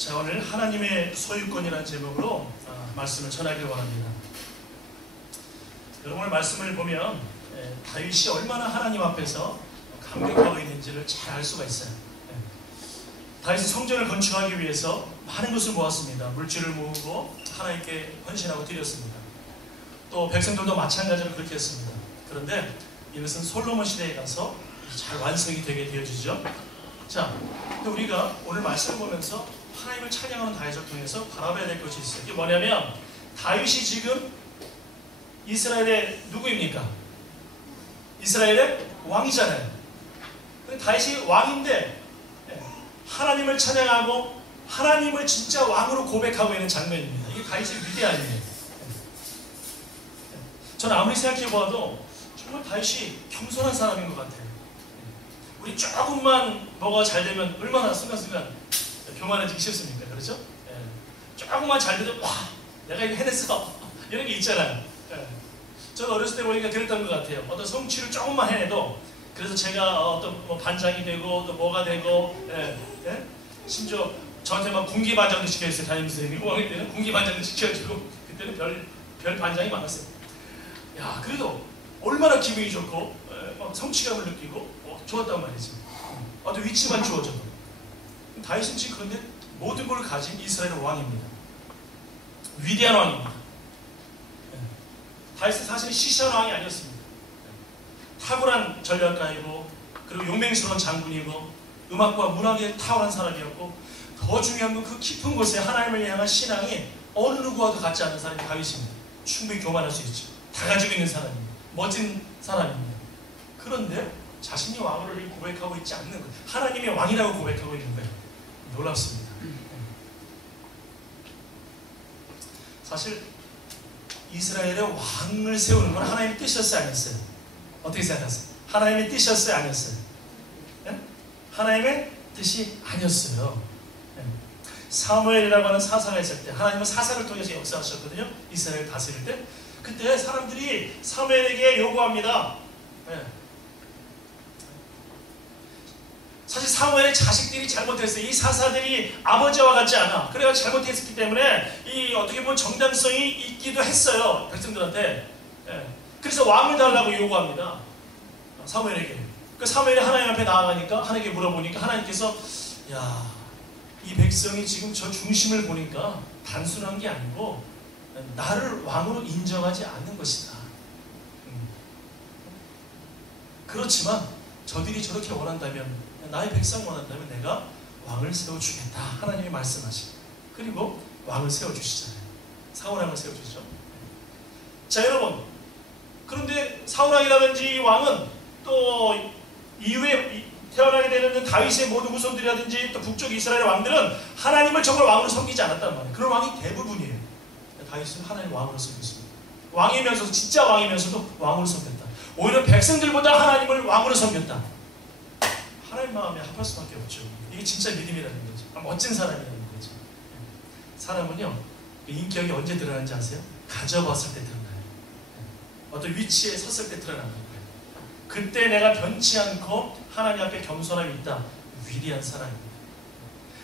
자, 오늘 하나님의 소유권이라는 제목으로 말씀을 전하기를 원합니다. 여러분, 오늘 말씀을 보면 다윗이 얼마나 하나님 앞에서 감격하고 있는지를 잘 알 수가 있어요. 다윗이 성전을 건축하기 위해서 많은 것을 모았습니다. 물질을 모으고 하나님께 헌신하고 드렸습니다. 또 백성들도 마찬가지로 그렇게 했습니다. 그런데 이것은 솔로몬 시대에 가서 잘 완성이 되게 되어지죠. 자, 우리가 오늘 말씀을 보면서 하나님을 찬양하는 다윗을 통해서 바라봐야 될 것이 있어요. 이게 뭐냐면, 다윗이 지금 이스라엘의 누구입니까? 이스라엘의 왕이잖아요. 다윗이 왕인데 하나님을 찬양하고 하나님을 진짜 왕으로 고백하고 있는 장면입니다. 이게 다윗의 위대함이에요. 저는 아무리 생각해보아도 정말 다윗이 겸손한 사람인 것 같아요. 우리 조금만 뭐가 잘 되면 얼마나 순간순간 교만해지기 쉽습니까? 그렇죠? 조금만 잘 되면 와, 내가 이거 해냈어, 이런 게 있잖아요. 저는 어렸을 때 보니까 그랬던 것 같아요. 어떤 성취를 조금만 해내도, 그래서 제가 어떤 뭐 반장이 되고 또 뭐가 되고, 심지어 저한테 막 군기 반장도 시켜줬어요. 담임선생님이 왕일 때는 군기 반장도 시켜주고, 그때는 별 반장이 많았어요. 야, 그래도 얼마나 기분이 좋고 막 성취감을 느끼고 좋았단 말이지. 어떤 위치만 주어져도. 다윗은 지금 그런데 모든 걸 가진 이스라엘 왕입니다. 위대한 왕입니다. 다윗은 사실 시시한 왕이 아니었습니다. 탁월한 전략가이고, 그리고 용맹스러운 장군이고, 음악과 문학에 탁월한 사람이었고, 더 중요한 건 그 깊은 곳에 하나님을 향한 신앙이 어느 누구와도 같지 않은 사람이 다윗입니다. 충분히 교만할 수 있죠. 다 가지고 있는 사람입니다. 멋진 사람입니다. 그런데 자신이 왕으로 고백하고 있지 않는 거예요. 하나님의 왕이라고 고백하고 있는 거예요. 놀랍습니다. 사실 이스라엘의 왕을 세우는 건 하나님의 뜻이었어요, 아니었어요? 어떻게 생각하세요? 하나님의 뜻이었어요, 아니었어요? 하나님의 뜻이 아니었어요. 사무엘이라고 하는 사사가 있을 때, 하나님은 사사를 통해서 역사하셨거든요. 이스라엘 다스릴 때. 그때 사람들이 사무엘에게 요구합니다. 사실 사무엘의 자식들이 잘못했어요. 이 사사들이 아버지와 같지 않아. 그래가지고 잘못했기 때문에 이 어떻게 보면 정당성이 있기도 했어요, 백성들한테. 그래서 왕을 달라고 요구합니다, 사무엘에게. 그 사무엘이 하나님 앞에 나아가니까, 하나님께 물어보니까 하나님께서, 야, 이 백성이 지금 저 중심을 보니까 단순한 게 아니고 나를 왕으로 인정하지 않는 것이다. 그렇지만 저들이 저렇게 원한다면, 나의 백성 원한다면 내가 왕을 세워주겠다. 하나님이 말씀하시고, 그리고 왕을 세워주시잖아요. 사울왕을 세워주시죠. 자, 여러분, 그런데 사울왕이라든지 왕은 또 이후에 태어나게 되는 다윗의 모든 후손들이라든지 또 북쪽 이스라엘 왕들은 하나님을 정말 왕으로 섬기지 않았단 말이에요. 그런 왕이 대부분이에요. 다윗은 하나님 왕으로 섬겼습니다. 왕이면서도, 진짜 왕이면서도 왕으로 섬겼다. 오히려 백성들보다 하나님을 왕으로 섬겼다. 하나님 마음에 합할 수밖에 없죠. 이게 진짜 믿음이라는 거죠. 멋진 사람이라는 거죠. 사람은요, 인격이 언제 드러나는지 아세요? 가져봤을 때 드러나요. 어떤 위치에 섰을 때 드러나는 거예요. 그때 내가 변치 않고 하나님 앞에 겸손함이 있다. 위대한 사람입니다.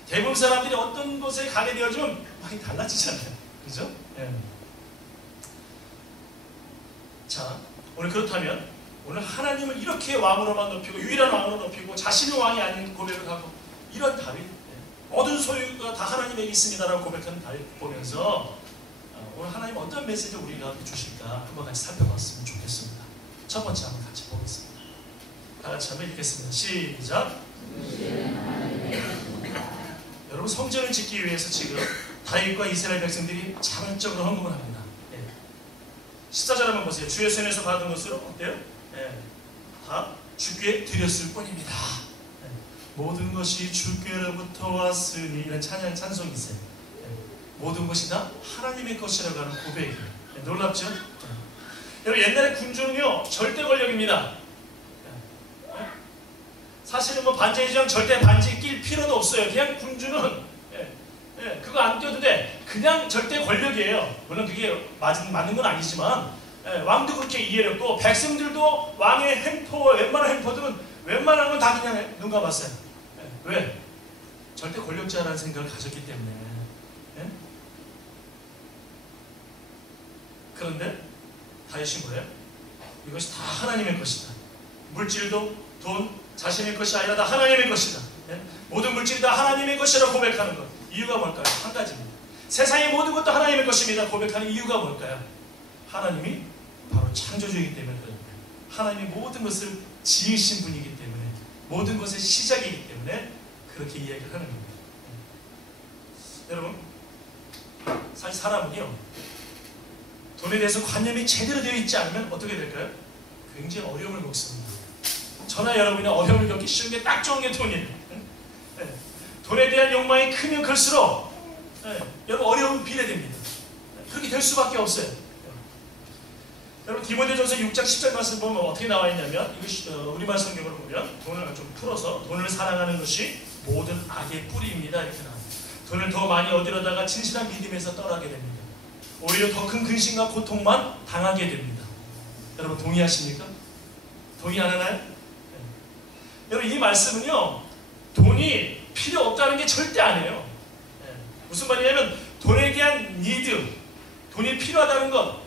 대부분 사람들이 어떤 곳에 가게 되어지면 많이 달라지잖아요. 그죠? 자, 오늘 그렇다면 오늘 하나님을 이렇게 왕으로만 높이고, 유일한 왕으로 높이고, 자신은 왕이 아닌 고백을 하고, 이런 다윗, 모든 소유가 다 하나님에게 있습니다라고 고백하는 다윗 보면서 오늘 하나님 어떤 메시지를 우리가 주실까 한번 같이 살펴봤으면 좋겠습니다. 첫 번째 한번 같이 보겠습니다. 다 같이 한번 읽겠습니다. 시작. 여러분, 성전을 짓기 위해서 지금 다윗과 이스라엘 백성들이 자발적으로 헌금을 합니다. 14절 한번 보세요. 주의 손에서 받은 것으로 어때요? 다 주께 드렸을 뿐입니다. 모든 것이 주께로부터 왔으니, 이런 찬송이 있어요. 모든 것이 다 하나님의 것이라고 하는 고백이에요. 놀랍죠? 여러분, 옛날에 군주는요, 절대 권력입니다. 사실은 뭐 반제의장 절대 반지 낄 필요도 없어요. 그냥 군주는 그거 안 껴도 돼. 그냥 절대 권력이에요. 물론 그게 맞는 건 아니지만, 왕도 그렇게 이해했고, 백성들도 왕의 횡포와 웬만한 횡포들은 웬만한 건 다 그냥 눈 감았어요. 왜? 절대 권력자라는 생각을 가졌기 때문에. 예? 그런데 다 하신 거예요? 이것이 다 하나님의 것이다. 물질도 돈, 자신의 것이 아니라 다 하나님의 것이다. 예? 모든 물질이 다 하나님의 것이라고 고백하는 것. 이유가 뭘까요? 한 가지입니다. 세상의 모든 것도 하나님의 것입니다. 고백하는 이유가 뭘까요? 하나님이 바로 창조주이기 때문에 그럽니다. 하나님이 모든 것을 지으신 분이기 때문에, 모든 것의 시작이기 때문에 그렇게 이야기를 하는 겁니다. 여러분, 사실 사람은요, 돈에 대해서 관념이 제대로 되어 있지 않으면 어떻게 될까요? 굉장히 어려움을 겪습니다. 저나 여러분이 어려움을 겪기 쉬운 게 딱 좋은 게 돈이에요. 네. 돈에 대한 욕망이 크면 클수록 여러분 어려움은 비례됩니다. 그렇게 될 수밖에 없어요. 여러분 디모데전서 6장 10절 말씀 보면 어떻게 나와 있냐면, 이것이 우리말 성경으로 보면 돈을 좀 풀어서 돈을 사랑하는 것이 모든 악의 뿌리입니다 이렇게 나와요. 돈을 더 많이 얻으려다가 진실한 믿음에서 떠나게 됩니다. 오히려 더 큰 근심과 고통만 당하게 됩니다. 여러분 동의하십니까? 동의 안 하나요? 네. 여러분 이 말씀은요, 돈이 필요 없다는 게 절대 아니에요. 네. 무슨 말이냐면 돈에 대한 니드, 돈이 필요하다는 것,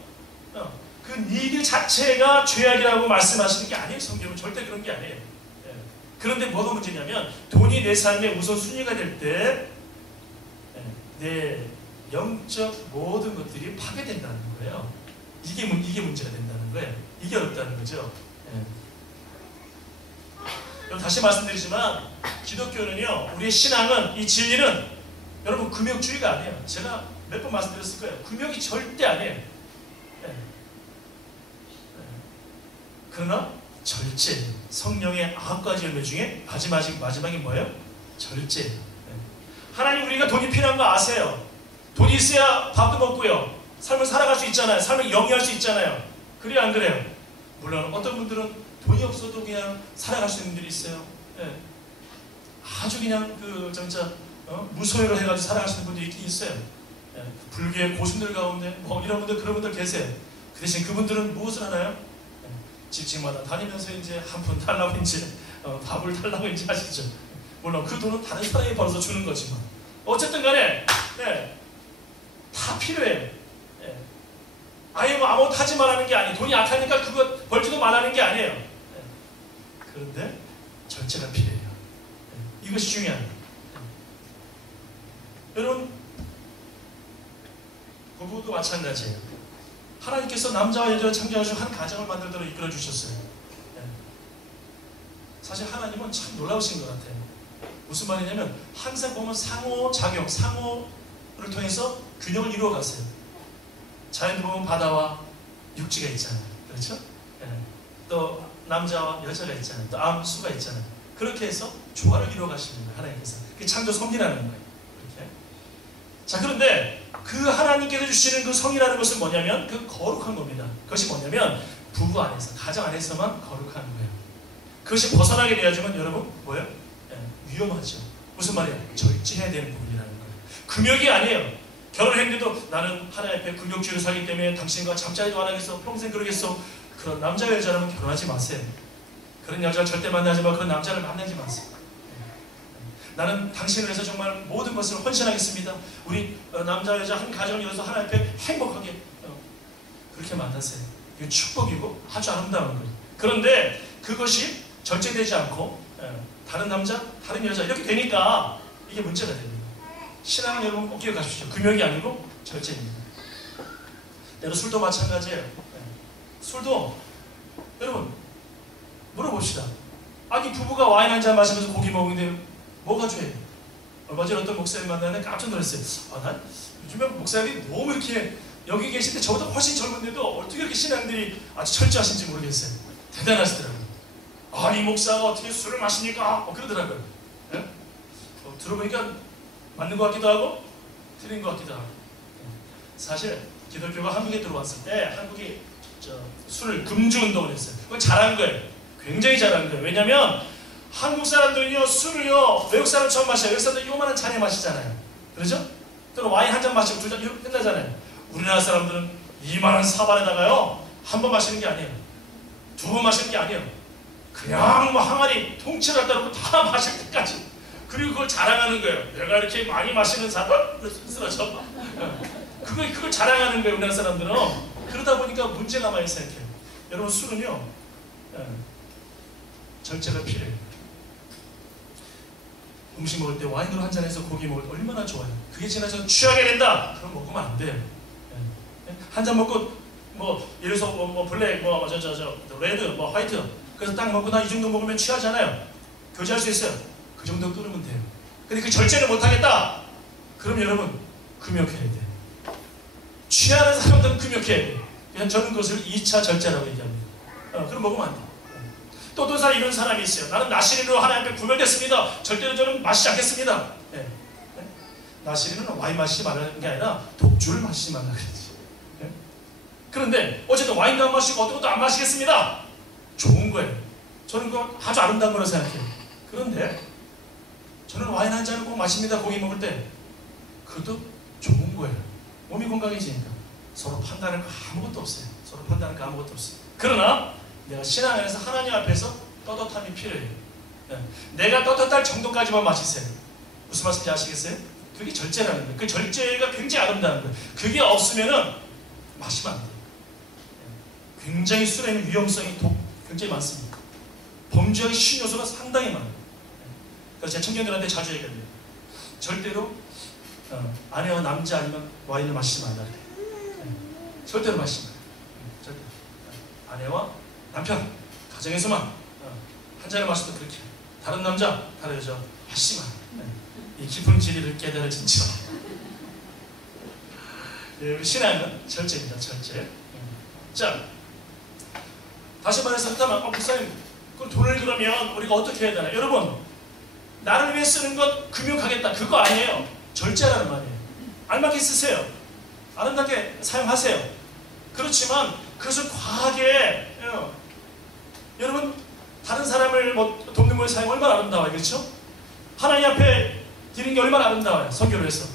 그 니드 자체가 죄악이라고 말씀하시는 게 아니에요. 성경은 절대 그런 게 아니에요. 네. 그런데 뭐가 문제냐면 돈이 내 삶의 우선순위가 될 때 내 영적 모든 것들이 파괴된다는 거예요. 이게 문제가 된다는 거예요. 이게 어렵다는 거죠. 네. 다시 말씀드리지만 기독교는요, 우리의 신앙은, 이 진리는 여러분 금욕주의가 아니에요. 제가 몇 번 말씀드렸을 거예요. 금욕이 절대 아니에요. 네. 네. 그러나 절제, 성령의 9가지 열매 중에 마지막이 뭐예요? 절제예요. 하나님, 우리가 돈이 필요한 거 아세요. 돈이 있어야 밥도 먹고요, 삶을 살아갈 수 있잖아요. 삶을 영위할 수 있잖아요. 그래요, 안 그래요? 물론 어떤 분들은 돈이 없어도 그냥 살아갈 수 있는 분들이 있어요. 예. 아주 그냥 무소유로 해가지고 살아갈 수 있는 분들이 있긴 있어요. 예. 불교의 고수들 가운데 뭐 이런 분들, 그런 분들 계세요. 그 대신 그분들은 무엇을 하나요? 예. 집집마다 다니면서 이제 한 푼 달라고 이제 밥을 달라고 이제 하시죠. 물론 그 돈은 다른 사람이 벌어서 주는 거지만 어쨌든 간에 다 필요해요. 아예 뭐 아무것도 하지 말라는 게 아니에요. 돈이 약하니까 그거 벌지도 말라는 게 아니에요. 그런데 절제가 필요해요. 이것이 중요합니다. 여러분, 부부도 마찬가지예요. 하나님께서 남자와 여자를 창조하시고 한 가정을 만들도록 이끌어 주셨어요. 사실 하나님은 참 놀라우신 것 같아요. 무슨 말이냐면 항상 보면 상호작용, 상호를 통해서 균형을 이루어 갔어요. 자연도 보면 바다와 육지가 있잖아요. 그렇죠? 예. 또 남자와 여자가 있잖아요. 또 암수가 있잖아요. 그렇게 해서 조화를 이루어 가시는 거예요. 하나님께서. 그게 창조 섭리라는 거예요. 이렇게. 자, 그런데 그 하나님께서 주시는 그 성이라는 것은 뭐냐면 그 거룩한 겁니다. 그것이 뭐냐면 부부 안에서, 가정 안에서만 거룩한 거예요. 그것이 벗어나게 되어지면 여러분 뭐예요? 위험하죠. 무슨 말이에요? 절제해야 되는 부분이라는 거예요. 금욕이 아니에요. 결혼했는데도 나는 하나님 앞에 금욕주의를 살기 때문에 당신과 잠자리도 안 하겠어, 평생 그러겠어. 그런 남자 여자라면 결혼하지 마세요. 그런 여자를 절대 만나지 마. 그런 남자를 만나지 마세요. 나는 당신을 위해서 정말 모든 것을 헌신하겠습니다. 우리 남자 여자 한 가정을 이뤄서 하나님 앞에 행복하게 그렇게 만나세요. 이게 축복이고 아주 아름다운 거예요. 그런데 그것이 절제되지 않고 다른 남자, 다른 여자 이렇게 되니까 이게 문제가 됩니다. 신앙은 여러분 꼭 기억하십시오. 금욕이 아니고 절제입니다. 여러분 술도 마찬가지예요. 술도 여러분 물어봅시다. 아니 부부가 와인 한잔 마시면서 고기 먹는데 뭐가 죄예요? 얼마 전에 어떤 목사님 만나는데 깜짝 놀랐어요. 난 요즘에 목사님이 너무 이렇게 여기 계실 때 저보다 훨씬 젊은데도 어떻게 이렇게 신앙들이 아주 철저하신지 모르겠어요. 대단하시더라고요. 이 목사가 어떻게 술을 마십니까? 그러더라고요. 네? 들어보니까 맞는 것 같기도 하고 틀린 것 같기도 하고. 사실 기독교가 한국에 들어왔을 때 한국이 술을 금주운동을 했어요. 그건 잘한 거예요. 굉장히 잘한 거예요. 왜냐하면 한국 사람들은요 술을요 외국 사람처럼 마셔요. 외국 사람들 요만한 잔에 마시잖아요. 그렇죠? 또는 와인 한 잔 마시고 두 잔 이렇게 끝나잖아요. 우리나라 사람들은 이만한 사발에다가요 한 번 마시는 게 아니에요. 두 번 마시는 게 아니에요. 그냥 뭐 항아리 통째로 갖다 놓고 다 마실 때까지 그리고 그걸 자랑하는 거예요. 내가 이렇게 많이 마시는 사람? 쓰러져. 그걸 자랑하는 거예요, 우리나라 사람들은. 그러다 보니까 문제가 많이 생겨요. 여러분, 술은요, 절제가 필요해요. 음식 먹을 때 와인으로 한 잔해서 고기 먹을 때 얼마나 좋아요. 그게 지나서 취하게 된다. 그럼 먹으면 안 돼요. 한 잔 먹고 예를 들어서 블랙, 레드, 화이트. 그래서 딱 먹고 나 이 정도 먹으면 취하잖아요. 교제할 수 있어요. 그 정도 끊으면 돼요. 근데 그 절제를 못하겠다. 그럼 여러분 금욕해야 돼요. 취하는 사람들은 금욕해야 돼요. 그냥 저는 그것을 2차 절제라고 얘기합니다. 그럼 먹으면 안 돼요. 또 어떤 사람 이런 사람이 있어요. 나는 나시린으로 하나님 앞에 구별됐습니다. 절대로 저는 마시지 않겠습니다. 나시린은 와인 마시지 말라는 게 아니라 독주를 마시지 말라 그랬지. 그런데 어쨌든 와인도 안 마시고 어떤 것도 안 마시겠습니다. 좋은 거예요. 저는 그거 아주 아름다운 거라고 생각해요. 그런데 저는 와인 한 잔을 꼭 마십니다. 고기 먹을 때. 그것도 좋은 거예요. 몸이 건강해지니까. 서로 판단할 거 아무것도 없어요. 서로 판단할 거 아무것도 없어요. 그러나 내가 신앙 안에서 하나님 앞에서 떳떳함이 필요해요. 내가 떳떳할 정도까지만 마시세요. 무슨 말씀인지 아시겠어요? 그게 절제라는 거예요. 그 절제가 굉장히 아름다운 거예요. 그게 없으면은 마시면 안 돼요. 굉장히 술에는 위험성이 굉장히 많습니다. 범죄의 신요소가 상당히 많아요. 그래서 제가 청년들한테 자주 얘기합니다. 절대로 아내와 남자 아니면 와인을 마시지 말라 그래요. 절대로 마시지 말아요. 절대. 아내와 남편, 가정에서만 한 잔을 마셔도 그렇게. 다른 남자, 다른 여자 마시지 마. 이 깊은 진리를 깨달아진 척. 신앙은 절제입니다. 절제. 자, 다시 말해서 그렇다면 목사님, 그 돈을 그러면 우리가 어떻게 해야 되나? 여러분, 나를 위해 쓰는 것 금욕하겠다. 그거 아니에요. 절제라는 말이에요. 알맞게 쓰세요. 아름답게 사용하세요. 그렇지만 그것을 과하게 여러분, 다른 사람을 돕는 거에 사용 얼마나 아름다워요. 그렇죠? 하나님 앞에 드리는 게 얼마나 아름다워요. 선교를 해서.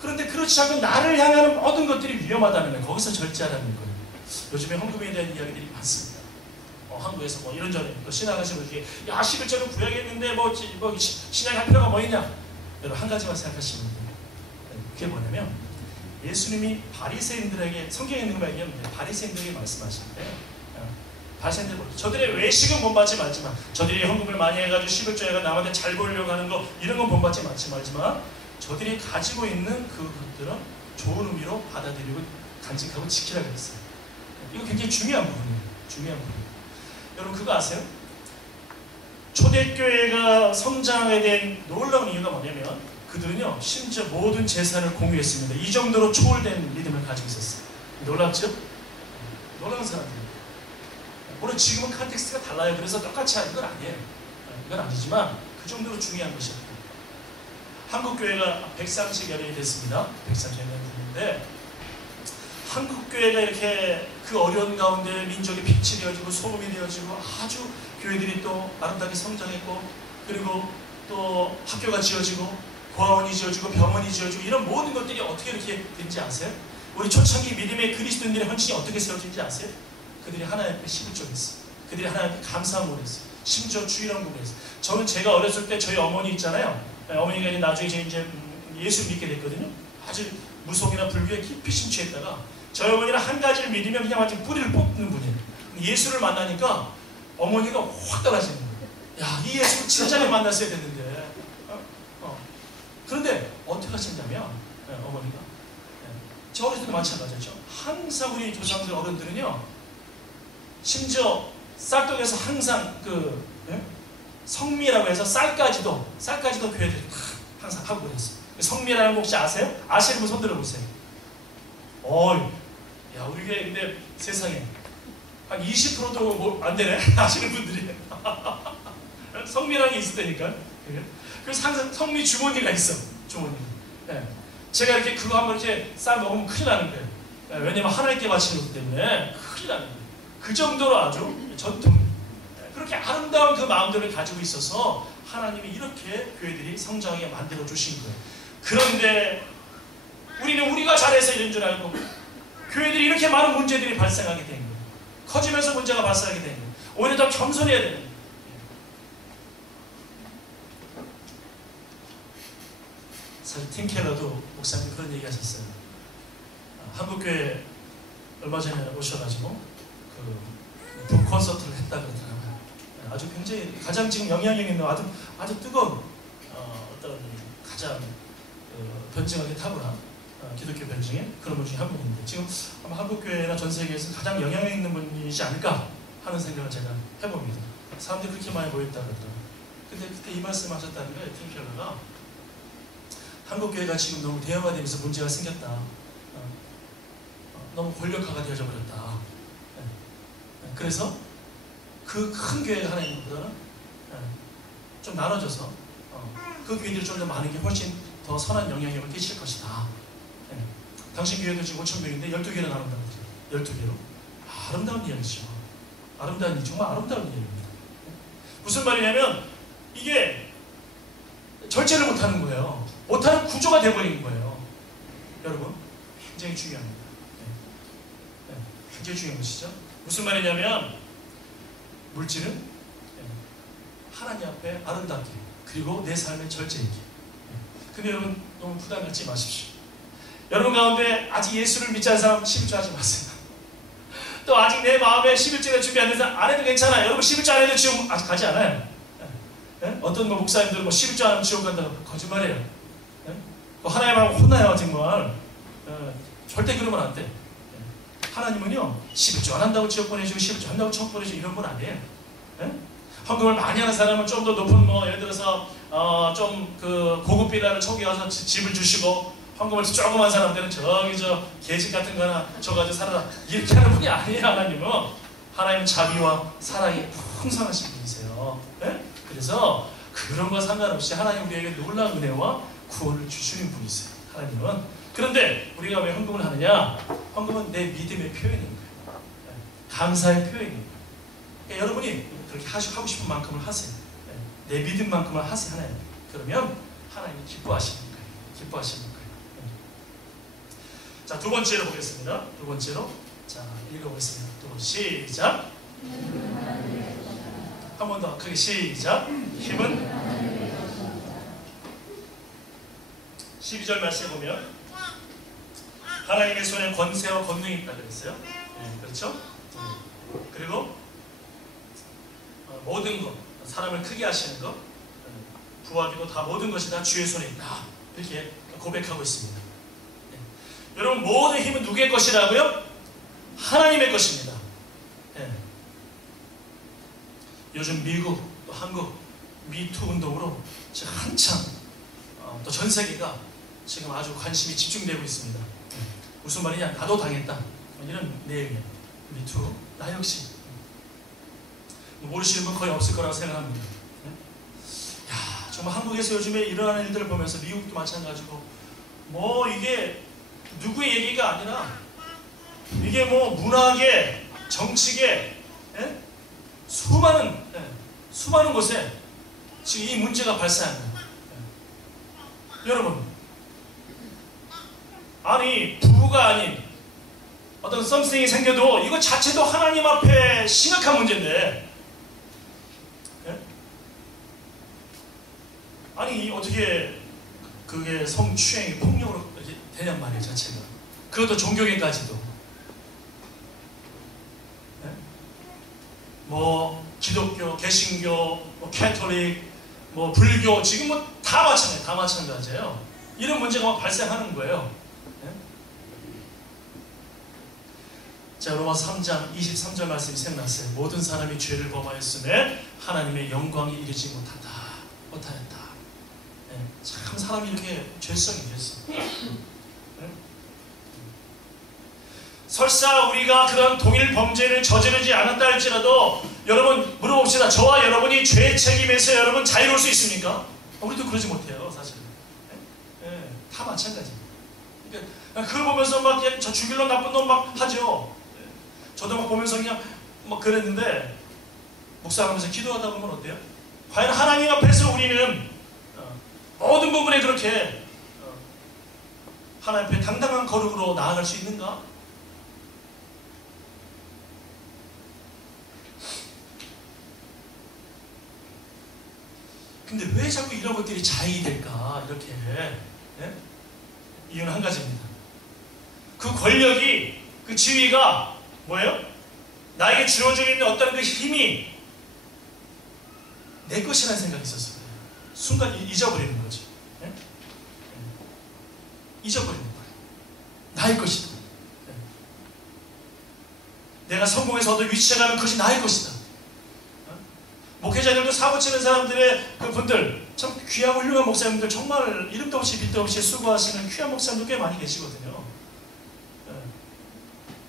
그런데 그렇지 않고 나를 향하는 모든 것들이 위험하다는 거예요. 거기서 절제하라는 거예요. 요즘에 헌금에 대한 이야기들이 많습니다. 한국에서 이런저런 신앙하시는 분들이 야 11조는 구약했는데 신앙할 필요가 뭐 있냐. 여러분 한 가지만 생각하시면 돼요. 그게 뭐냐면 예수님이 바리새인들에게 성경에 있는 거 얘기하는데 바리새인들에게 말씀하시는데 바리새인들 저들의 외식은 본받지 말지만 저들이 헌금을 많이 해가지고 11조가 남한테 잘 보이려고 하는 거 이런 건 본받지 말지만 저들이 가지고 있는 그것들은 좋은 의미로 받아들이고 간직하고 지키라고 했어요. 이거 굉장히 중요한 부분이에요. 중요한 부분. 여러분 그거 아세요? 초대교회가 성장하게 된 놀라운 이유가 뭐냐면 그들은요 심지어 모든 재산을 공유했습니다. 이 정도로 초월된 믿음을 가지고 있었어요. 놀랍죠? 놀라운 사람들입니다. 물론 지금은 컨텍스트가 달라요. 그래서 똑같이 하는 건 아니에요. 이건 아니지만 그 정도로 중요한 것이었고 한국교회가 130여년이 됐습니다. 130년 됐는데 한국교회가 이렇게 그 어려운 가운데 민족이 빛이 되어지고 소금이 되어지고 아주 교회들이 또 아름답게 성장했고 그리고 또 학교가 지어지고 고아원이 지어지고 병원이 지어지고 이런 모든 것들이 어떻게 이렇게 된지 아세요? 우리 초창기 믿음의 그리스도인들의 헌신이 어떻게 세워진지 아세요? 그들이 하나님 앞에 11조 했어요. 그들이 하나님 앞에 감사함을 했어요. 심지어 주일헌금을 했어요. 저는 제가 어렸을 때 저희 어머니 있잖아요. 어머니가 나중에 이제 예수 믿게 됐거든요. 아주 무속이나 불교에 깊이 심취했다가 저희 어머니는 한 가지를 믿으면 그냥 완전 뿌리를 뽑는 분이에요. 예수를 만나니까 어머니가 확 달라지는 거예요. 야, 이 예수를 진짜로 만났어야 됐는데. 그런데 어떻게 하신다면 어머니가 저 어렸을 때 마찬가지죠. 항상 우리 조상들 어른들은요. 심지어 쌀떡에서 항상 성미라고 해서 쌀까지도 교회들이 항상 하고 그랬어요. 성미라는 거 혹시 아세요? 아시는 분 손 들어보세요. 야 우리 교회 근데 세상에 한 20%도 안 되네. 아시는 분들이 성미라는 게 있을 때니까. 그래서 항상 성미 주머니가 있어. 주머니. 제가 이렇게 그거 한번 이렇게 쌀 먹으면 큰일 나는 거예요. 왜냐면 하나님께 바치는 거기 때문에 큰일 나는 거예요. 그 정도로 아주 전통. 그렇게 아름다운 그 마음들을 가지고 있어서 하나님이 이렇게 교회들이 성장하게 만들어 주신 거예요. 그런데 우리는 우리가 잘해서 이런 줄 알고 교회들이 이렇게 많은 문제들이 발생하게 된 거예요. 커지면서 문제가 발생하게 된 거예요. 오히려 더 겸손해야 되는 거예요. 사실 팀 켈러도 목사님 그런 얘기 하셨어요. 한국교회 얼마 전에 오셔가지고 북 콘서트를 했다 그러더라고요. 아주 굉장히 가장 지금 영향력 있는 아주 뜨거운 어떤 가장 변증하게 탁월한 기독교 변증의 그런 분 중에 한 분인데 지금 아마 한국교회나 전 세계에서 가장 영향력 있는 분이지 않을까 하는 생각을 제가 해봅니다. 사람들이 그렇게 많이 모였다 그러더라고요. 근데 그때 이 말씀 하셨다는 거예요. 팀 켈러가 한국교회가 지금 너무 대형화되면서 문제가 생겼다. 너무 권력화가 되어져 버렸다. 그래서 그 큰 교회가 하나 있는 것보다는 좀 나눠져서 그 교회들이 좀 더 많은 게 훨씬 더 선한 영향력을 끼칠 것이다. 당신 교회도 지금 5,000명인데 12개로 나눈다는 거죠. 12개로. 아름다운 이야기죠. 정말 아름다운 이야기입니다. 무슨 말이냐면 이게 절제를 못하는 거예요. 못하는 구조가 되어버리는 거예요. 여러분, 굉장히 중요합니다. 굉장히 중요한 것이죠. 무슨 말이냐면 물질은 하나님 앞에 아름답게 그리고 내 삶의 절제이기. 근데 여러분 너무 부담 갖지 마십시오. 여러분 가운데 아직 예수를 믿지 않은 사람 11조 하지 마세요. 또 아직 내 마음에 11조가 준비 안 돼서 안 해도 괜찮아요. 여러분 11조 안 해도 지옥 아직 가지 않아요. 어떤 목사님들은 11조 안 하면 지옥 간다고 거짓말이에요. 하나님 말고 혼나요 정말. 절대 그러면 안 돼. 하나님은요 11조 안 한다고 지옥 보내주고 11조 한다고 천국 보내주고 이런 분 아니에요. 헌금을 많이 하는 사람은 좀 더 높은 예를 들어서 좀 그 고급 빌라를 초기 가서 집을 주시고 헌금을 조그만 사람들은 저기 저 계집 같은 거나 저 가지고 살아라 이렇게 하는 분이 아니에요. 하나님은 자비와 사랑이 풍성하신 분이세요. 그래서 그런 거 상관없이 하나님 우리에게 놀라운 은혜와 구원을 주시는 분이세요. 하나님은. 그런데 우리가 왜 헌금을 하느냐? 헌금은 내 믿음의 표현인 거예요. 감사의 표현인 거예요. 그러니까 여러분이 그렇게 하고 싶은 만큼을 하세요. 내 믿음만큼을 하세요. 하나님. 그러면 하나님이 기뻐하시는 거예요. 기뻐하시는 거예요. 자, 두 번째로 보겠습니다. 두 번째로. 자, 읽어보겠습니다. 두 번 시작. 한 번 더 크게 시작. 힘은 12절 말씀에 보면 하나님의 손에 권세와 권능이 있다 그랬어요. 그렇죠? 그리고 모든 것, 사람을 크게 하시는 것, 부하기도 다 모든 것이 다 주의 손에 있다. 이렇게 고백하고 있습니다. 여러분 모든 힘은 누구의 것이라고요? 하나님의 것입니다. 요즘 미국, 또 한국 미투 운동으로 지금 한창 또 전 세계가 지금 아주 관심이 집중되고 있습니다. 무슨 말이냐? 나도 당했다. 이런 내용이에요. 미투. 나 역시. 모르시는 분 거의 없을 거라고 생각합니다. 야, 정말 한국에서 요즘에 일어나는 일들을 보면서 미국도 마찬가지고 이게 누구의 얘기가 아니라 이게 문화계, 정치계, 수많은 곳에 지금 이 문제가 발생합니다. 여러분, 아니 부부가 아닌 어떤 썸씽이 생겨도 이거 자체도 하나님 앞에 심각한 문제인데, 아니 어떻게 그게 성추행이 폭력으로 되냔 말이에요. 자체가. 그것도 종교계까지도. 기독교, 개신교, 캐톨릭, 불교, 지금 다 마찬가지예요. 이런 문제가 발생하는 거예요. 자, 로마서 3장 23절 말씀이 생각났어요. 모든 사람이 죄를 범하였음에 하나님의 영광이 이르지 못하였다. 참 사람이 이렇게 죄성이 됐어. 설사 우리가 그런 동일 범죄를 저지르지 않았다 할지라도 여러분 물어봅시다. 저와 여러분이 죄 책임에서 여러분 자유로울 수 있습니까? 우리도 그러지 못해요. 사실은. 다 마찬가지예요. 그러니까 그걸 보면서 저 죽일놈 나쁜 놈 하죠. 저도 보면서 그냥 그랬는데 묵상하면서 기도하다 보면 어때요? 과연 하나님 앞에서 우리는 모든 부분에 그렇게 하나님 앞에 당당한 거룩으로 나아갈 수 있는가? 근데 왜 자꾸 이런 것들이 자익이 될까? 이렇게 예? 이유는 한 가지입니다. 그 권력이, 그 지위가 뭐예요? 나에게 주어져 있는 어떤 그 힘이 내 것이라는 생각이 있었어요. 순간 잊어버리는 거죠. 예? 잊어버리는 거예요. 나의 것이다. 예? 내가 성공해서 얻은 위치에 그것이 나의 것이다. 어? 목회자들도 사고치는 사람들의 그 분들, 참 귀하고 훌륭한 목사님들, 정말 이름도 없이 빛도 없이 수고하시는 귀한 목사님도 꽤 많이 계시거든요.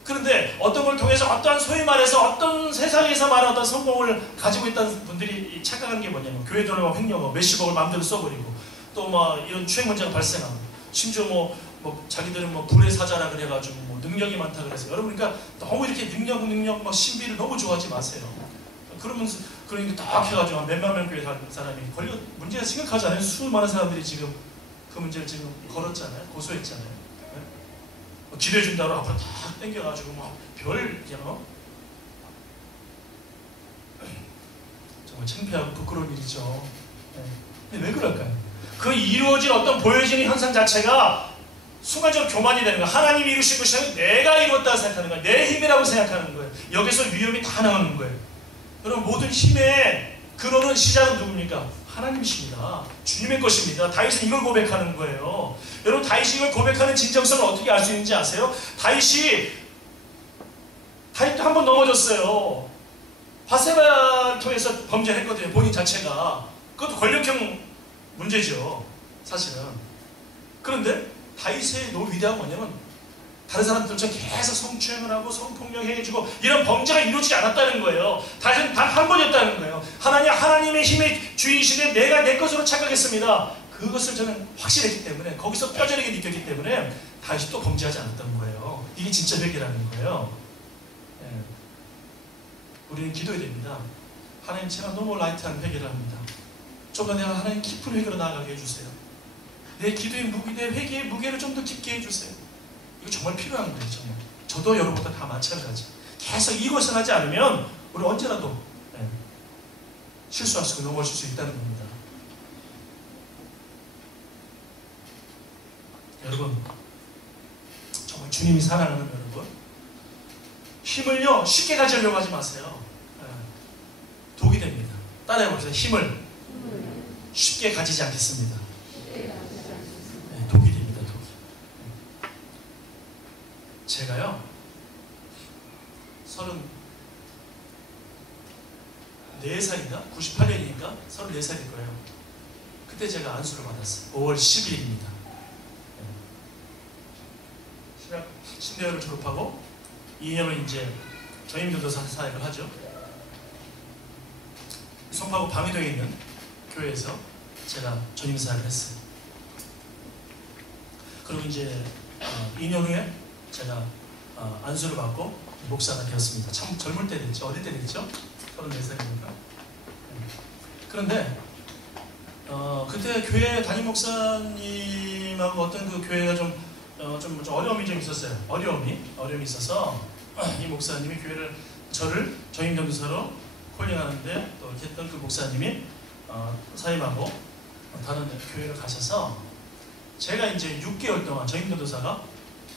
그런데 어떤 걸 통해서 어떠한 소위 말해서 어떤 세상에서 말하는 어떤 성공을 가지고 있다는 분들이 착각하는 게 뭐냐면 교회 돈을 횡령하고 몇십억을 마음대로 써버리고 또 막 이런 추행 문제가 발생하고 심지어 뭐 자기들은 뭐 불의 사자라 그래가지고 뭐 능력이 많다 그래서 여러분 그러니까 너무 이렇게 능력 막 신비를 너무 좋아하지 마세요. 그러면서 그러니까 딱 해가지고 몇만 명 교회 사람이 걸려 문제가 심각하지 않아요? 수많은 사람들이 지금 그 문제를 지금 걸었잖아요. 고소했잖아요. 기도해준다고 앞으로 탁 당겨가지고 막별 정말 창피하고 부끄러운 일이죠. 근데 왜 그럴까요? 그 이루어진 어떤 보여지는 현상 자체가 순간적으로 교만이 되는 거예요. 하나님이 이루신 것이 아니라 내가 이루었다고 생각하는 거예요. 내 힘이라고 생각하는 거예요. 여기서 위험이 다 나오는 거예요. 여러분 모든 힘의 근원은 시작은 누굽니까? 하나님이십니다. 주님의 것입니다. 다윗은 이걸 고백하는 거예요. 여러분 다윗이 이걸 고백하는 진정성을 어떻게 알 수 있는지 아세요? 다윗도 한 번 넘어졌어요. 바세바를 통해서 범죄를 했거든요. 본인 자체가. 그것도 권력형 문제죠. 사실은. 그런데 다윗의 너무 위대한 건 뭐냐면 다른 사람들처럼 계속 성추행을 하고 성폭력 행해주고 이런 범죄가 이루어지지 않았다는 거예요. 다윗은 단 한 번이었다는 거예요. 하나님의 힘의 주인이시되 내가 내 것으로 착각했습니다. 그것을 저는 확실했기 때문에 거기서 뼈저리게 느꼈기 때문에 다윗이 또 범죄하지 않았던 거예요. 이게 진짜 회개라는 거예요. 네. 우리는 기도해야 됩니다. 하나님 제가 너무 라이트한 회개를 합니다. 좀 더 내가 하나님 깊은 회개로 나아가게 해주세요. 내 기도의 무게, 내 회개의 무게를 좀 더 깊게 해주세요. 이거 정말 필요한 거예요. 정말. 저도 여러분보다 다 마찬가지. 계속 이것을 하지 않으면 우리 언제라도 실수할 수 있고 넘어질 수 있다는 겁니다. 여러분 정말 주님이 사랑하는 여러분 힘을요 쉽게 가지려고 하지 마세요. 독이 됩니다. 따라해보세요. 힘을 쉽게 가지지 않겠습니다. 독이 됩니다. 독이. 제가요 34살인가? 98년이니까 34살일 거예요. 그때 제가 안수를 받았어요. 5월 10일입니다. 신대학을 졸업하고 2년을 이제 전임전도사 사역을 하죠. 성파구 방위동에 있는 교회에서 제가 전임 사역을 했어요. 그리고 이제 2년 후에 제가 안수를 받고 목사가 되었습니다. 참 젊을 때 됐죠. 어릴 때 됐죠. 34살이니까. 그런데 그때 교회 담임 목사님하고 어떤 그 교회가 좀 어려움이 좀 있었어요. 어려움이 있어서 이 목사님이 저를 전임전도사로 콜링하는데 또 이렇게 했던 그 목사님이 사임하고 다른 교회를 가셔서 제가 이제 6개월 동안 전임전도사가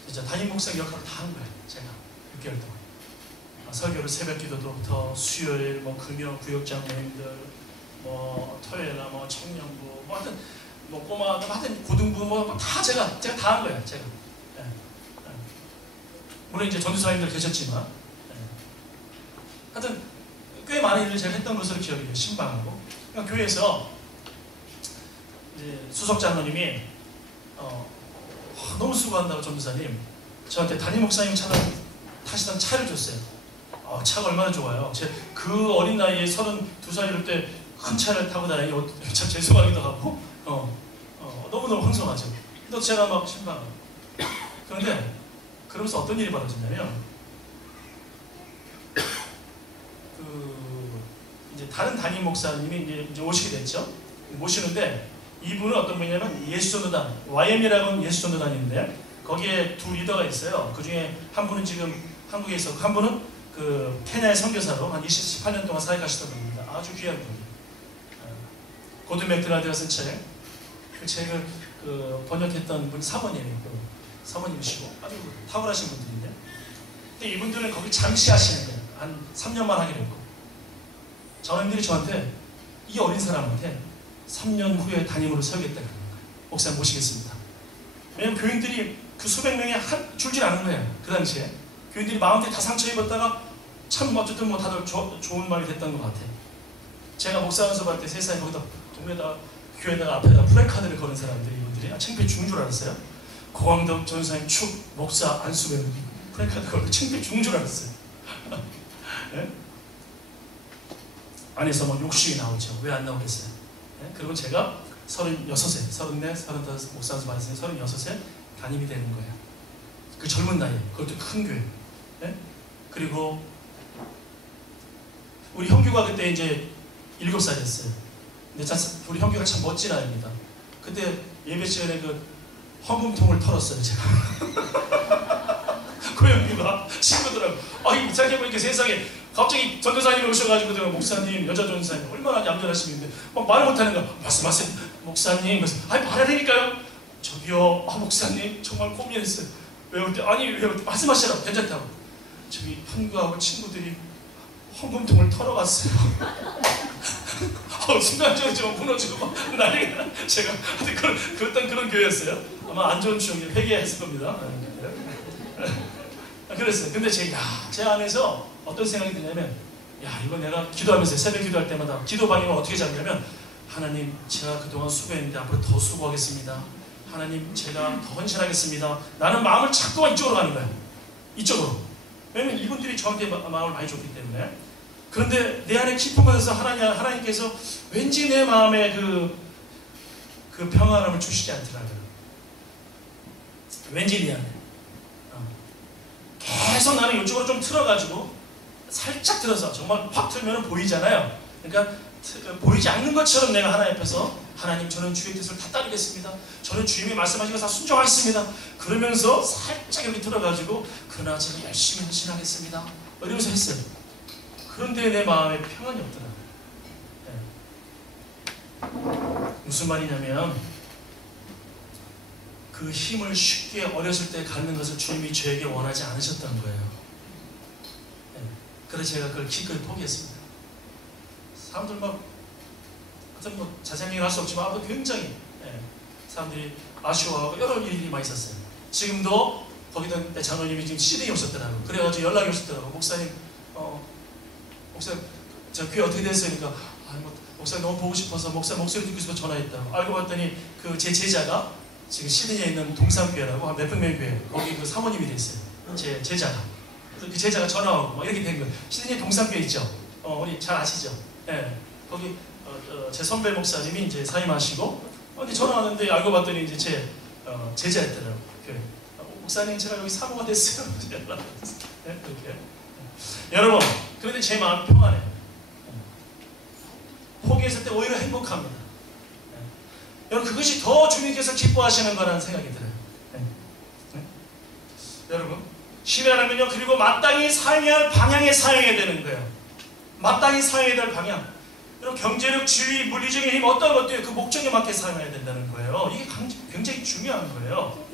이제 담임 목사 역할을 다 한 거예요. 제가 6개월 동안 설교를 새벽 기도부터 수요일 금요 구역장 모임들 토요일나 청년부 하여튼 꼬마 하여튼 고등부 다 제가 다 한 거예요. 제가 물론 이제 전도사님들 계셨지만 하여튼 꽤 많은 일을 제가 했던 것으로 기억이 돼요. 신방하고 그러니까 교회에서 이제 수석 장로님이 너무 수고한다고 전도사님 저한테 담임 목사님 타시던 차를 줬어요. 차가 얼마나 좋아요. 그 어린 나이에 32살 이럴 때 큰 차를 타고 다니니 참 죄송하기도 하고 너무너무 황송하죠. 또 제가 막 신방하고 그런데 그러면서 어떤 일이 벌어지냐면 이제 다른 담임 목사님이 이제 오시게 됐죠. 모시는데 이분은 어떤 분이냐면 예수전도단 YM이라는 예수전도단이 있는데 거기에 두 리더가 있어요. 그 중에 한 분은 지금 한국에 있었고 한 분은 그 케냐의 선교사로 한 18년 동안 사역하시던 분입니다. 아주 귀한 분이에요. 고든 맥도날드가 쓴 책. 그 책을 그 번역했던 분 사모님이 사모님이시고 아주 탁월하신 분들인데, 근데 이분들은 거기 잠시 하시는 거예요. 한 3년만 하기로 했고, 전원들이 저한테 이 어린 사람한테 3년 후에 담임으로 세우겠다는 거예요. 목사님 모시겠습니다. 왜냐면 교인들이 그 수백 명이 줄질 않은 거예요. 그 당시에 교인들이 마음에 다 상처 입었다가 참 어쨌든 뭐 다들 좋은 말이 됐던 것 같아요. 제가 목사 연습할 때 세상에 거기다 동네에다 교회에다가 앞에다 프레카드를 거는 사람들이, 이분들이 창피해 죽는 줄 알았어요. 고광덕 전사님 축 목사 안수면 프레카드 걸고 창피해 죽는 줄 알았어요. 네? 안에서 막 욕심이 나오죠. 왜 안 나오겠어요? 네? 그리고 제가 36세, 34, 35 목사 연습 받았으니 36세 담임이 되는 거예요. 그 젊은 나이에, 그것도 큰 교회. 네? 그리고 우리 형규가 그때 이제 7살이었어요. 근데 우리 형규가 참 멋진 아이입니다. 그때 예배 시간에 그 헌금통을 털었어요, 제가. 그 형규가 친구들하고, 이 생각해보니까 세상에 갑자기 전도사님이 오셔가지고 내가 목사님, 여자 전도사님 얼마나 얌전하시는데 막 말 못하는 거야. 말씀하세요, 목사님. 그래서 말하라니까요. 저기요, 목사님 정말 고민했어요. 외울 때 말씀하시라고. 괜찮다고. 저기 현구하고 친구들이 헌금통을 털어갔어요. 순간적으로 좀 무너지고 막 난리가. 제가 그런 교회였어요. 아마 안 좋은 추억이 회개했을 겁니다. 그랬어요. 근데 제 안에서 어떤 생각이 드냐면, 이거 내가 기도하면서 새벽 기도할 때마다 기도 방향을 어떻게 잡냐면, 하나님 제가 그동안 수고했는데 앞으로 더 수고하겠습니다. 하나님 제가 더 헌신하겠습니다. 나는 마음을 자꾸만 이쪽으로 가는 거예요. 이쪽으로. 왜냐면 이분들이 저한테 마음을 많이 줬기 때문에. 그런데 내 안에 기쁨을 해서 하나님께서 왠지 내 마음에 그 평안함을 주시지 않더라고요. 왠지 내 안에. 계속 나는 이쪽으로 좀 틀어가지고 살짝 들어서 정말 확 틀면 보이잖아요. 그러니까 보이지 않는 것처럼 내가 하나님 앞에서, 하나님 저는 주의 뜻을 다 따르겠습니다. 저는 주님이 말씀하신 거 다 순종하겠습니다. 그러면서 살짝 이렇게 들어가지고, 그러나 제가 열심히 헌신하겠습니다. 이러면서 했어요. 그런데 내 마음에 평안이 없더라고요. 네. 무슨 말이냐면, 그 힘을 쉽게 어렸을 때 갖는 것을 주님이 저에게 원하지 않으셨다는 거예요. 네. 그래서 제가 그걸 기꺼이 포기했습니다. 사람들 막 어떤 자세한 얘기를 할 수 없지만 굉장히 사람들이 아쉬워하고 여러 일이 많이 있었어요. 지금도 거기다 장로님이 지금 시댁이 오셨더라고요. 그래가지고 연락이 오셨더라고요. 목사님, 목사님 저 귀에 어떻게 됐어요? 그러니까 목사님 너무 보고 싶어서 목사 목소리 듣고 싶어서 전화했다고. 알고 봤더니 제 제자가 지금 시드니에 있는 동산교회라고 한 몇백 명의 교회, 거기 그 사모님이 됐어요. 제 제자가. 그래서 그 제자가 전화오고 막 이렇게 된 거예요. 시드니에 동산교회 있죠? 우리 잘 아시죠? 거기 제 선배 목사님이 이제 사임하시고, 근데 전화 왔는데 알고 봤더니 이제 제 제자였더라고요. 목사님 제가 여기 사모가 됐어요. 그렇게. 여러분, 그런데 제 마음이 평안해요. 포기했을 때 오히려 행복합니다. 여러분, 그것이 더 주님께서 기뻐하시는 거라는 생각이 들어요. 여러분, 신뢰하면요, 그리고 마땅히 사용해야 할 방향에 사용해야 되는 거예요. 마땅히 사용해야 될 방향. 여러분, 경제력, 지위, 물리적인 힘, 어떤 것도 그 목적에 맞게 사용해야 된다는 거예요. 이게 굉장히 중요한 거예요.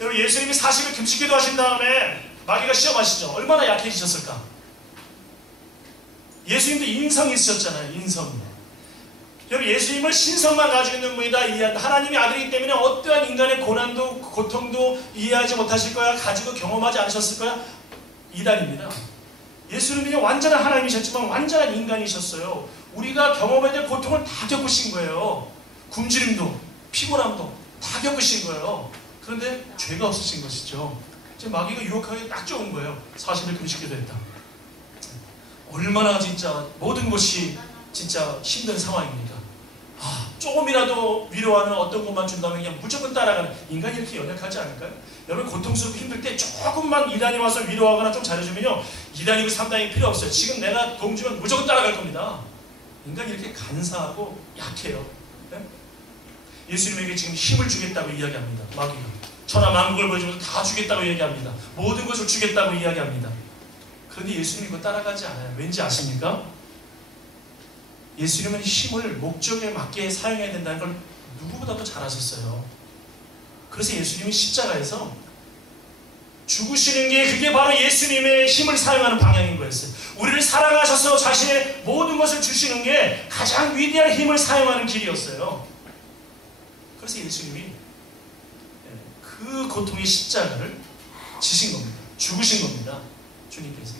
여러분, 예수님이 40일 금식기도 하신 다음에 마귀가 시험하시죠. 얼마나 약해지셨을까? 예수님도 인성이 있으셨잖아요. 인성. 여러분, 예수님을 신성만 가지고 있는 분이다. 하나님의 아들이기 때문에 어떠한 인간의 고난도 고통도 이해하지 못하실 거야. 가지고 경험하지 않으셨을 거야. 이단입니다. 예수님이 완전한 하나님이셨지만 완전한 인간이셨어요. 우리가 경험해야 될 고통을 다 겪으신 거예요. 굶주림도 피곤함도 다 겪으신 거예요. 그런데 죄가 없으신 것이죠. 이제 마귀가 유혹하기 딱 좋은 거예요. 40일 금식기도 했다. 얼마나 진짜 모든 것이 진짜 힘든 상황입니까? 조금이라도 위로하는 어떤 것만 준다면 그냥 무조건 따라가는, 인간이 이렇게 연약하지 않을까요? 여러분, 고통스럽고 힘들 때 조금만 이단이 와서 위로하거나 좀 잘해주면요, 2단이고 3단이 필요 없어요. 지금 내가 도움 주면 무조건 따라갈 겁니다. 인간이 이렇게 간사하고 약해요. 네? 예수님에게 지금 힘을 주겠다고 이야기합니다. 마귀가 천하 만국을 보여주면서 다 주겠다고 얘기합니다. 모든 것을 주겠다고 이야기합니다. 그런데 예수님이 그거 따라가지 않아요. 왠지 아십니까? 예수님은 힘을 목적에 맞게 사용해야 된다는 걸 누구보다도 잘하셨어요. 그래서 예수님이 십자가에서 죽으시는 게 그게 바로 예수님의 힘을 사용하는 방향인 거였어요. 우리를 사랑하셔서 자신의 모든 것을 주시는 게 가장 위대한 힘을 사용하는 길이었어요. 그래서 예수님이 그 고통의 십자가를 지신 겁니다. 죽으신 겁니다. 주님께서.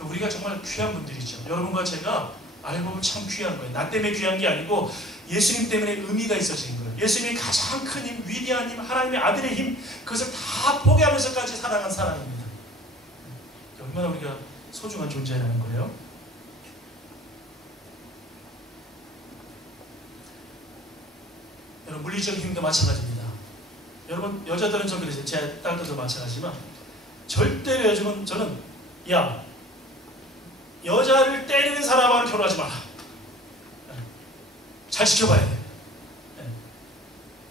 우리가 정말 귀한 분들이죠. 여러분과 제가 알고 보면 참 귀한 거예요. 나 때문에 귀한 게 아니고 예수님 때문에 의미가 있어진 거예요. 예수님이 가장 큰 힘, 위대한 힘, 하나님의 아들의 힘, 그것을 다 포기하면서까지 사랑한 사랑입니다. 얼마나 우리가 소중한 존재라는 거예요. 여러분, 물리적 힘도 마찬가지입니다. 여러분, 여자들은 좀 그러세요. 제 딸들도 마찬가지지만 절대로 요즘은 저는 여자를 때리는 사람하고 결혼하지 마라. 잘 지켜봐야 돼.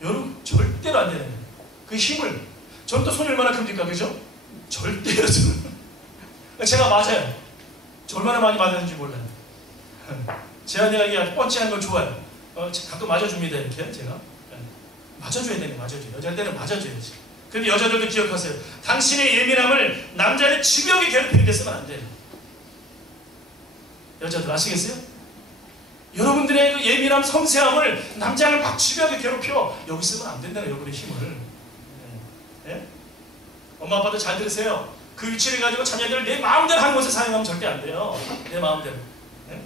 여러분, 절대로 안 되는 거예요. 그 힘을, 저는 또 손이 얼마나 큽니까? 그죠? 절대로 저는. 제가 맞아요. 저 얼마나 많이 맞았는지 몰라요. 제 아내가 뻔치한 걸 좋아해요. 가끔 맞아줍니다, 이렇게 제가. 맞아줘야 되네, 맞아줘요. 여자들은 맞아줘야지. 근데 여자들도 기억하세요. 당신의 예민함을 남자를 집요하게 괴롭히는 데 쓰면 안 돼요. 여자들 아시겠어요? 여러분들의 그 예민함, 섬세함을 남자를 막 집요하게 괴롭혀 여기 쓰면 안 된다는 여러분의 힘을. 네? 엄마 아빠도 잘 들으세요. 그 위치를 가지고 자녀들을 내 마음대로 하는 것을 사용하면 절대 안 돼요. 내 마음대로. 네?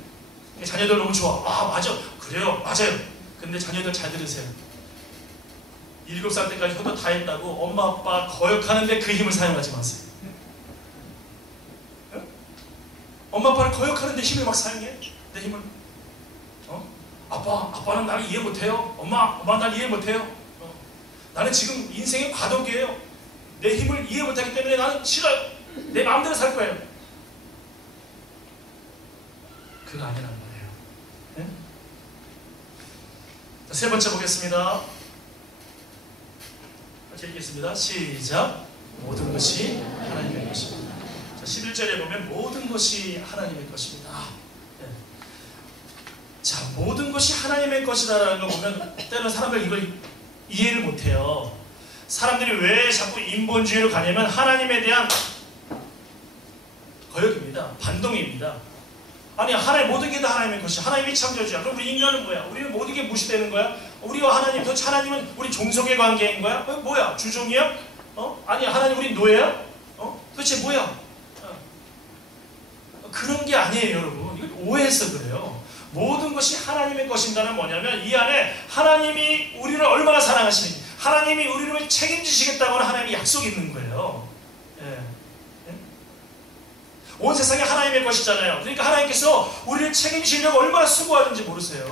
자녀들 너무 좋아. 맞아. 그래요. 맞아요. 근데 자녀들 잘 들으세요. 7살 때까지 효도 다 했다고 엄마 아빠 거역하는데 그 힘을 사용하지 마세요. 네? 엄마 아빠를 거역하는데 힘을 막 사용해? 내 힘을. 아빠는 나를 이해 못해요. 엄마는 나를 이해 못해요. 나는 지금 인생의 과도기예요. 내 힘을 이해 못하기 때문에 나는 싫어요. 내 마음대로 살 거예요. 그거 아니란 말이에요. 네? 자, 세 번째 보겠습니다. 같이 읽겠습니다. 시작. 모든 것이 하나님의 것입니다. 자, 11절에 보면 모든 것이 하나님의 것입니다. 자, 모든 것이 하나님의 것이다라는 거 보면 때로는 사람들 이걸 이해를 못해요. 사람들이 왜 자꾸 인본주의로 가냐면 하나님에 대한 거역입니다. 반동입니다. 아니, 하나님 모든 게 다 하나님의 것이, 하나님이 창조주야. 그럼 우리 인간은 뭐야? 우리는 모든 게 무시되는 거야? 우리와 하나님, 도대체 하나님은 우리 종속의 관계인 거야? 뭐야? 주종이야? 아니, 하나님 우리 노예야? 도대체 뭐야? 그런 게 아니에요, 여러분. 이걸 오해해서 그래요. 모든 것이 하나님의 것인다는 뭐냐면 이 안에 하나님이 우리를 얼마나 사랑하시는지, 하나님이 우리를 책임지시겠다고 하는 하나님의 약속이 있는 거예요. 온 세상이 하나님의 것이잖아요. 그러니까 하나님께서 우리를 책임지려고 얼마나 수고하는지 모르세요.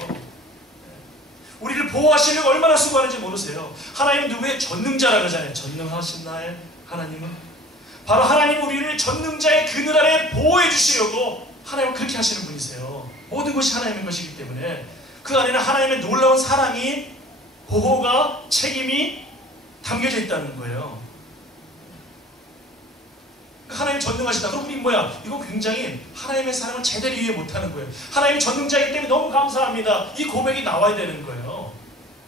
우리를 보호하시려고 얼마나 수고하는지 모르세요. 하나님은 누구의 전능자라고 그러잖아요. 전능하신 나의 하나님은 바로 하나님 우리를 전능자의 그늘 아래 보호해 주시려고 하나님은 그렇게 하시는 분이세요. 모든 것이 하나님의 것이기 때문에 그 안에는 하나님의 놀라운 사랑이, 보호가, 책임이 담겨져 있다는 거예요. 하나님이 전능하시다. 그럼 우리 뭐야? 이거 굉장히 하나님의 사랑을 제대로 이해 못하는 거예요. 하나님이 전능자이기 때문에 너무 감사합니다. 이 고백이 나와야 되는 거예요.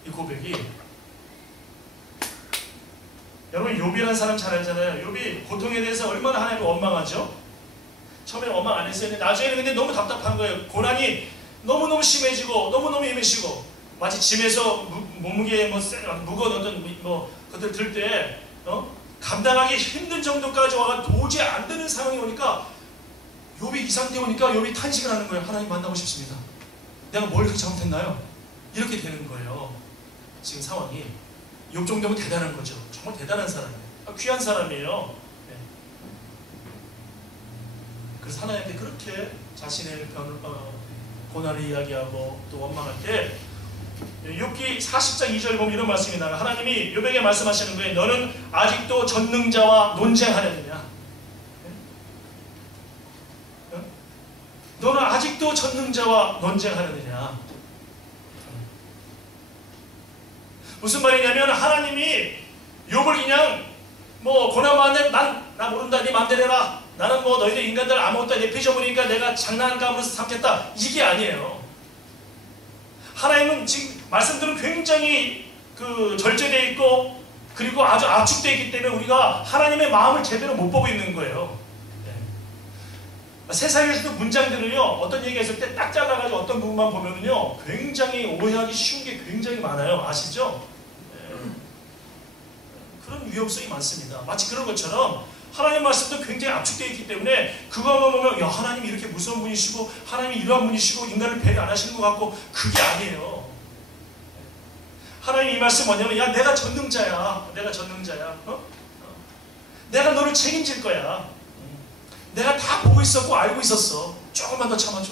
이 고백이. 여러분, 욥이라는 사람 잘 알잖아요. 욥이 고통에 대해서 얼마나 하나님을 원망하죠? 처음에는 원망 안 했어요. 나중에는 근데 너무 답답한 거예요. 고난이 너무너무 심해지고 너무너무 예민해지고 마치 짐에서 몸무게 무거운 어떤 것들 들 때 감당하기 힘든 정도까지 와가 도저히 안 되는 상황이 오니까 욥이 이 상태에 오니까 욥이 탄식을 하는 거예요. 하나님 만나고 싶습니다. 내가 뭘 그렇게 잘못했나요? 이렇게 되는 거예요. 지금 상황이. 욥 정도면 대단한 거죠. 정말 대단한 사람이에요. 귀한 사람이에요. 네. 그래서 하나님께 그렇게 자신의 고난을 이야기하고 또 원망할 때 욥기 40장 2절 보면 이런 말씀이 나와요. 하나님이 욥에게 말씀하시는 거예요. 너는 아직도 전능자와 논쟁하려느냐? 너는 아직도 전능자와 논쟁하려느냐? 무슨 말이냐면 하나님이 욥을 그냥 고난 많네, 나 모른다, 네 맘대로 해라, 나는 너희들 인간들 아무것도 내 삐져버리니까 내가 장난감으로서 삼겠다, 이게 아니에요. 하나님은 지금 말씀들은 굉장히 절제되어 있고 그리고 아주 압축되어 있기 때문에 우리가 하나님의 마음을 제대로 못 보고 있는 거예요. 세상에서도 문장들을요, 어떤 얘기가 있을 때 딱 잘라가지고 어떤 부분만 보면은요, 굉장히 오해하기 쉬운 게 굉장히 많아요. 아시죠? 그런 위험성이 많습니다. 마치 그런 것처럼 하나님 말씀도 굉장히 압축되어 있기 때문에 그거만 보면 야, 하나님이 이렇게 무서운 분이시고 하나님이 이러한 분이시고 인간을 배려 안 하시는 것 같고 그게 아니에요. 하나님 이 말씀 뭐냐면 야, 내가 전능자야. 내가 전능자야. 내가 너를 책임질 거야. 내가 다 보고 있었고 알고 있었어. 조금만 더 참아줘.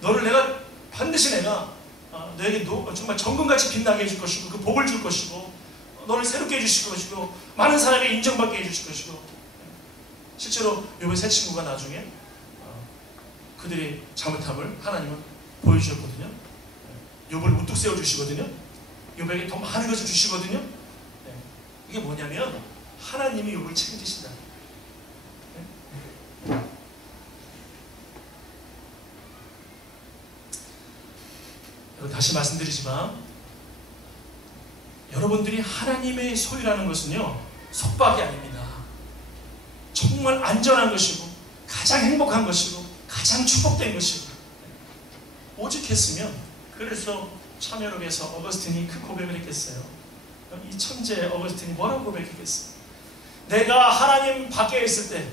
너를 내가 반드시 내가 너에게 정말 정금같이 빛나게 해줄 것이고 그 복을 줄 것이고 너를 새롭게 해주실 것이고 많은 사람에게 인정받게 해주실 것이고. 실제로 욥의 세 친구가 나중에 그들의 잘못함을 하나님은 보여주셨거든요. 욥을 우뚝 세워주시거든요. 욥에게 더 많은 것을 주시거든요. 이게 뭐냐면 하나님이 욥을 책임지신다. 다시 말씀드리지만 여러분들이 하나님의 소유라는 것은요, 속박이 아닙니다. 정말 안전한 것이고 가장 행복한 것이고 가장 축복된 것이고 오직했으면. 그래서 참여록에서 어거스틴이 그 고백을 했겠어요. 이 천재 어거스틴이 뭐라고 고백했겠어요? 내가 하나님 밖에 있을 때,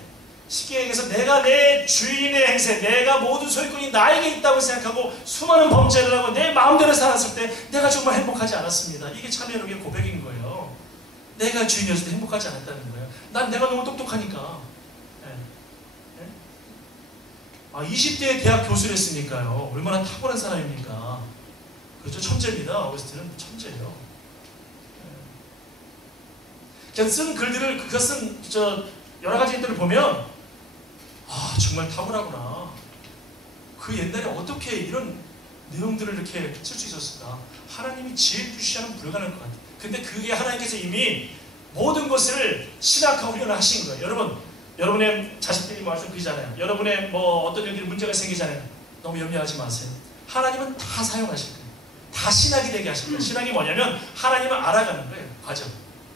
쉽게 얘기해서 내가 내 주인의 행세, 내가 모든 소유권이 나에게 있다고 생각하고 수많은 범죄를 하고 내 마음대로 살았을 때 내가 정말 행복하지 않았습니다. 이게 참여록의 고백인 거예요. 내가 주인이었을 때 행복하지 않았다는 거예요. 난 내가 너무 똑똑하니까. 20대에 대학 교수를 했으니까요. 얼마나 탁월한 사람입니까? 그렇죠. 천재입니다. 어거스틴은 천재예요. 그냥 쓴 글들을, 그것은 여러 가지 글들을 보면 정말 탁월하구나. 그 옛날에 어떻게 이런 내용들을 이렇게 쓸 수 있었을까? 하나님이 지혜 주시하면 불가능할 것 같아요. 근데 그게 하나님께서 이미 모든 것을 신학하고 훈련을 하신 거예요. 여러분의 자식들이 말씀 비잖아요. 여러분의 어떤 일들이 문제가 생기잖아요. 너무 염려하지 마세요. 하나님은 다 사용하실 거예요. 다 신학이 되게 하실 거예요. 신학이 뭐냐면 하나님을 알아가는 거예요. 과정.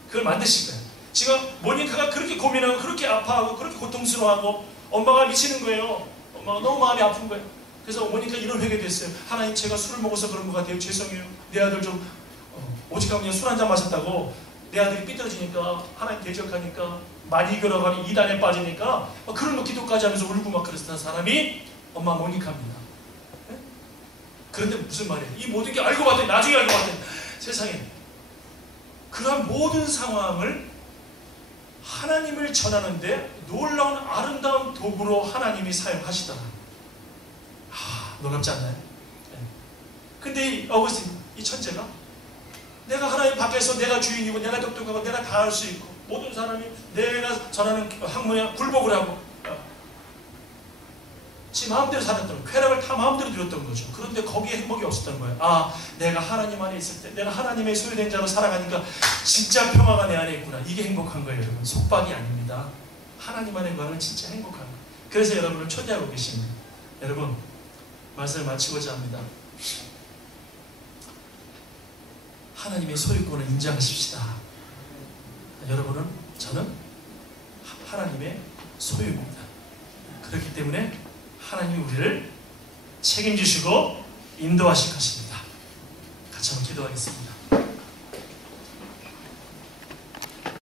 그걸 만드실 거예요. 지금 모니카가 그렇게 고민하고 그렇게 아파하고 그렇게 고통스러워하고 엄마가 미치는 거예요. 엄마가 너무 마음이 아픈 거예요. 그래서 모니카 이런 회개됐어요. 하나님, 제가 술을 먹어서 그런 것 같아요. 죄송해요. 내 아들 좀 오직하면 그냥 술 한잔 마셨다고 내 아들이 삐뚤어지니까 하나님 대적하니까 많이 걸어가니 이단에 빠지니까 그런 기도까지 하면서 울고 막 그랬던 사람이 엄마 모니카입니다. 네? 그런데 무슨 말이에요? 이 모든 게 알고 봤더니 나중에 알고 봤더니 세상에 그러한 모든 상황을 하나님을 전하는데 놀라운 아름다운 도구로 하나님이 사용하시더라. 놀랍지 않나요? 네. 근데 이 어거스틴, 이 천재가 내가 하나님 밖에서 내가 주인이고 내가 똑똑하고 내가 다 할 수 있고 모든 사람이 내가 전하는 학문에 굴복을 하고 지 마음대로 살았던, 쾌락을 다 마음대로 누렸던 거죠. 그런데 거기에 행복이 없었던 거예요. 내가 하나님 안에 있을 때, 내가 하나님의 소유된 자로 살아가니까 진짜 평화가 내 안에 있구나. 이게 행복한 거예요, 여러분. 속박이 아닙니다. 하나님 안에 거는 진짜 행복한 거예요. 그래서 여러분을 초대하고 계십니다. 여러분, 말씀을 마치고자 합니다. 하나님의 소유권을 인정하십시다. 여러분은, 저는 하나님의 소유입니다. 그렇기 때문에 하나님이 우리를 책임지시고 인도하실 것입니다. 같이 한번 기도하겠습니다.